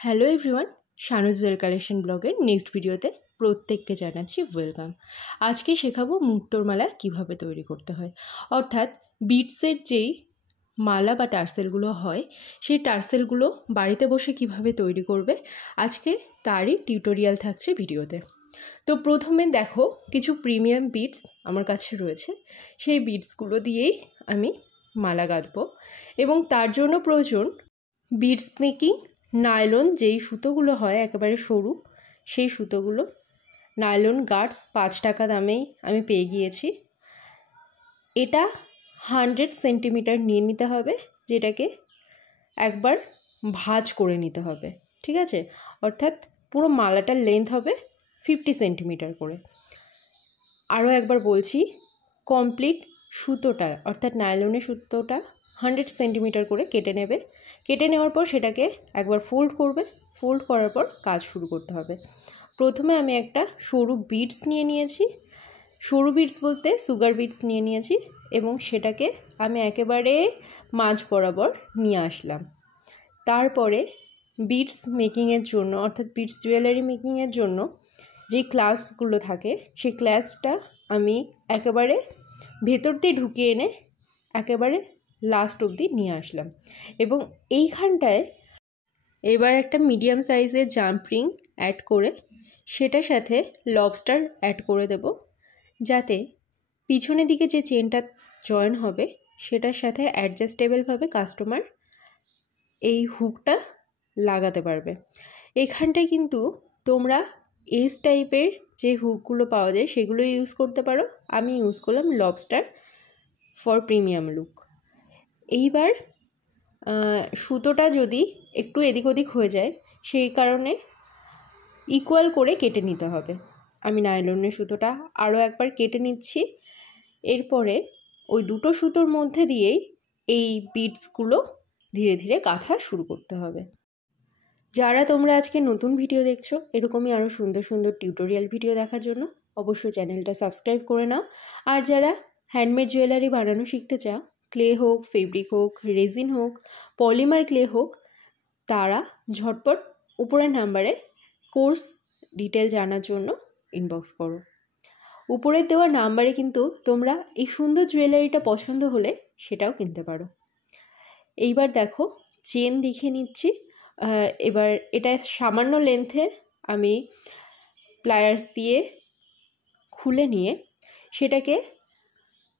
Hello everyone, শানুজ Jewel collection ব্লগের next ভিডিওতে প্রত্যেককে জানাচ্ছি ওয়েলকাম। আজকে শেখাবো মুক্তোর মালা কীভাবে তৈরি করতে হয়, অর্থাৎ বিটসের যেই মালা বা টার্সেলগুলো হয় সেই টার্সেলগুলো বাড়িতে বসে কিভাবে তৈরি করবে আজকে তারই টিউটোরিয়াল থাকছে ভিডিওতে। তো প্রথমে দেখো, কিছু প্রিমিয়াম বিটস আমার কাছে রয়েছে, সেই বিটসগুলো দিয়েই আমি মালা গাঁথবো এবং তার জন্য প্রয়োজন বিটস মেকিং নাইলন, যেই সুতোগুলো হয় একেবারে সরু, সেই সুতোগুলো নাইলন গার্ডস 5 টাকা দামেই আমি পেয়ে গিয়েছি। এটা 100 সেন্টিমিটার নিয়ে নিতে হবে, যেটাকে একবার ভাঁজ করে নিতে হবে, ঠিক আছে? অর্থাৎ পুরো মালাটার লেন্থ হবে 50 সেন্টিমিটার করে। আরও একবার বলছি, কমপ্লিট সুতোটা অর্থাৎ নাইলনের সুতোটা 100 সেন্টিমিটার করে কেটে নেবে। কেটে নেওয়ার পর সেটাকে একবার ফোল্ড করবে, ফোল্ড করার পর কাজ শুরু করতে হবে। প্রথমে আমি একটা সরু বিটস নিয়ে নিয়েছি, সরু বিটস বলতে সুগার বিটস নিয়ে নিয়েছি এবং সেটাকে আমি একেবারে মাঝ বরাবর নিয়ে আসলাম। তারপরে বিটস মেকিংয়ের জন্য অর্থাৎ বিটস জুয়েলারি মেকিংয়ের জন্য যে ক্লাসগুলো থাকে সেই ক্লাসটা আমি একেবারে ভেতর দিয়ে ঢুকিয়ে এনে একেবারে লাস্ট অবধি নিয়ে আসলাম এবং এইখানটায় এবার একটা মিডিয়াম সাইজের জাম্প রিং অ্যাড করে সেটার সাথে লবস্টার অ্যাড করে দেব, যাতে পিছনের দিকে যে চেনটা জয়েন হবে সেটার সাথে অ্যাডজাস্টেবলভাবে কাস্টমার এই হুকটা লাগাতে পারবে। এখানটায় কিন্তু তোমরা এস টাইপের যে হুকগুলো পাওয়া যায় সেগুলো ইউজ করতে পারো, আমি ইউজ করলাম লবস্টার ফর প্রিমিয়াম লুক। এইবার সুতোটা যদি একটু এদিক ওদিক হয়ে যায় সেই কারণে ইকুয়াল করে কেটে নিতে হবে। আমি নাইলনের সুতোটা আরও একবার কেটে নিচ্ছি। এরপরে ওই দুটো সুতোর মধ্যে দিয়েই এই বিটসগুলো ধীরে ধীরে গাঁথা শুরু করতে হবে। যারা তোমরা আজকে নতুন ভিডিও দেখছো, এরকমই আরও সুন্দর সুন্দর টিউটোরিয়াল ভিডিও দেখার জন্য অবশ্যই চ্যানেলটা সাবস্ক্রাইব করে নাও। আর যারা হ্যান্ডমেড জুয়েলারি বানানো শিখতে চাও, ক্লে হোক, ফেব্রিক হোক, রেজিন হোক, পলিমার ক্লে হোক, তারা ঝটপট উপরের নাম্বারে কোর্স ডিটেল জানার জন্য ইনবক্স করো। উপরের দেওয়া নাম্বারে কিন্তু তোমরা এই সুন্দর জুয়েলারিটা পছন্দ হলে সেটাও কিনতে পারো। এইবার দেখো, চেন দেখে নিচ্ছি। এবার এটা সামান্য লেন্থে আমি প্লায়ার্স দিয়ে খুলে নিয়ে সেটাকে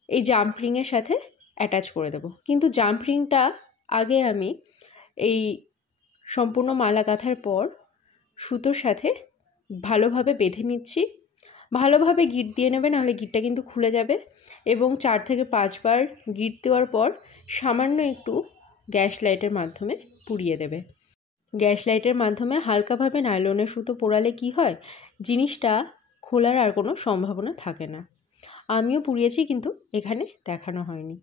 এই জাম্প রিংয়ের সাথে অ্যাটাচ করে দেব। কিন্তু জাম্প রিংটা আগে আমি এই সম্পূর্ণ মালা গাঁথার পর সুতোর সাথে ভালোভাবে বেঁধে নিচ্ছি। ভালোভাবে গিট দিয়ে নেবে, নাহলে গিটটা কিন্তু খুলে যাবে। এবং 4 থেকে 5 বার গিট দেওয়ার পর সামান্য একটু গ্যাস লাইটের মাধ্যমে পুড়িয়ে দেবে। গ্যাস লাইটের মাধ্যমে হালকাভাবে নাইলনের সুতো পোড়ালে কি হয়, জিনিসটা খোলার আর কোনো সম্ভাবনা থাকে না। আমিও পুড়িয়েছি, কিন্তু এখানে দেখানো হয়নি।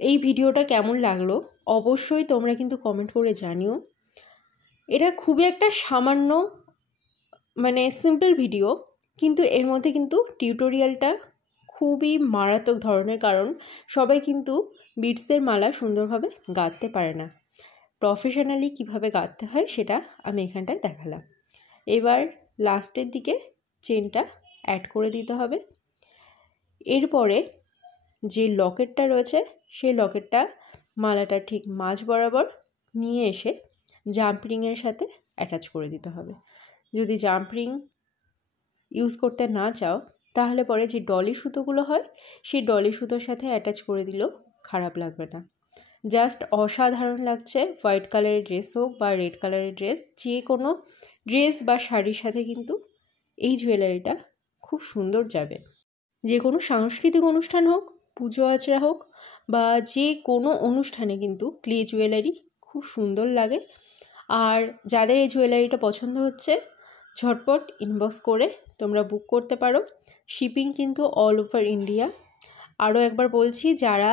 এই ভিডিওটা কেমন লাগলো অবশ্যই তোমরা কিন্তু কমেন্ট করে জানিও। এটা খুবই একটা সামান্য সিম্পল ভিডিও, কিন্তু এর মধ্যে কিন্তু টিউটোরিয়ালটা খুবই মারাত্মক ধরনের, কারণ সবাই কিন্তু বিটসের মালা সুন্দরভাবে গাঁথতে পারে না। প্রফেশনালি কিভাবে গাঁথতে হয় সেটা আমি এখানটায় দেখালাম। এবার লাস্টের দিকে চেনটা অ্যাড করে দিতে হবে। এরপরে যে লকেটটা রয়েছে সেই লকেটটা মালাটা ঠিক মাঝ বরাবর নিয়ে এসে জাম্প রিংয়ের সাথে অ্যাটাচ করে দিতে হবে। যদি জাম্প রিং ইউজ করতে না চাও তাহলে পরে যে ডলি সুতোগুলো হয় সেই ডলি সুতোর সাথে অ্যাটাচ করে দিলেও খারাপ লাগবে না। জাস্ট অসাধারণ লাগছে। হোয়াইট কালারের ড্রেস হোক বা রেড কালারের ড্রেস, যে কোনো ড্রেস বা শাড়ির সাথে কিন্তু এই জুয়েলারিটা খুব সুন্দর যাবে। যে কোনো সাংস্কৃতিক অনুষ্ঠান হোক, পুজো আচরা হোক বা যে কোনো অনুষ্ঠানে কিন্তু ক্লে জুয়েলারি খুব সুন্দর লাগে। আর যাদের এই জুয়েলারিটা পছন্দ হচ্ছে ঝটপট ইনবক্স করে তোমরা বুক করতে পারো। শিপিং কিন্তু অল ওভার ইন্ডিয়া। আরও একবার বলছি, যারা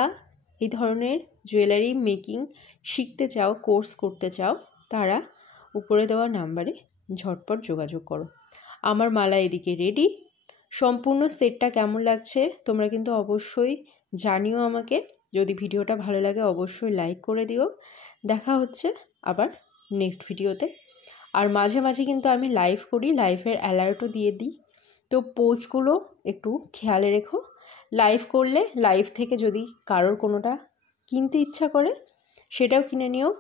এই ধরনের জুয়েলারি মেকিং শিখতে চাও, কোর্স করতে চাও, তারা উপরে দেওয়া নাম্বারে ঝটপট যোগাযোগ করো। আমার মালা এদিকে রেডি। সম্পূর্ণ সেটটা কেমন লাগছে তোমরা কিন্তু অবশ্যই জানিও আমাকে। যদি ভিডিওটা ভালো লাগে অবশ্যই লাইক করে দিও। দেখা হচ্ছে আবার নেক্সট ভিডিওতে। আর মাঝে মাঝে কিন্তু আমি লাইভ করি, লাইভের অ্যালার্টও দিয়ে দিই, তো পোস্টগুলো একটু খেয়ালে রেখো। লাইভ করলে লাইভ থেকে যদি কারোর কোনোটা কিনতে ইচ্ছা করে সেটাও কিনে নিও।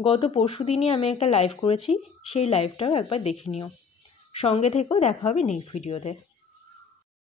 গত পরশুদিনই আমি একটা লাইভ করেছি, সেই লাইভটাও একবার দেখে নিও। সঙ্গে থেকেও দেখা হবে নেক্সট ভিডিওতে।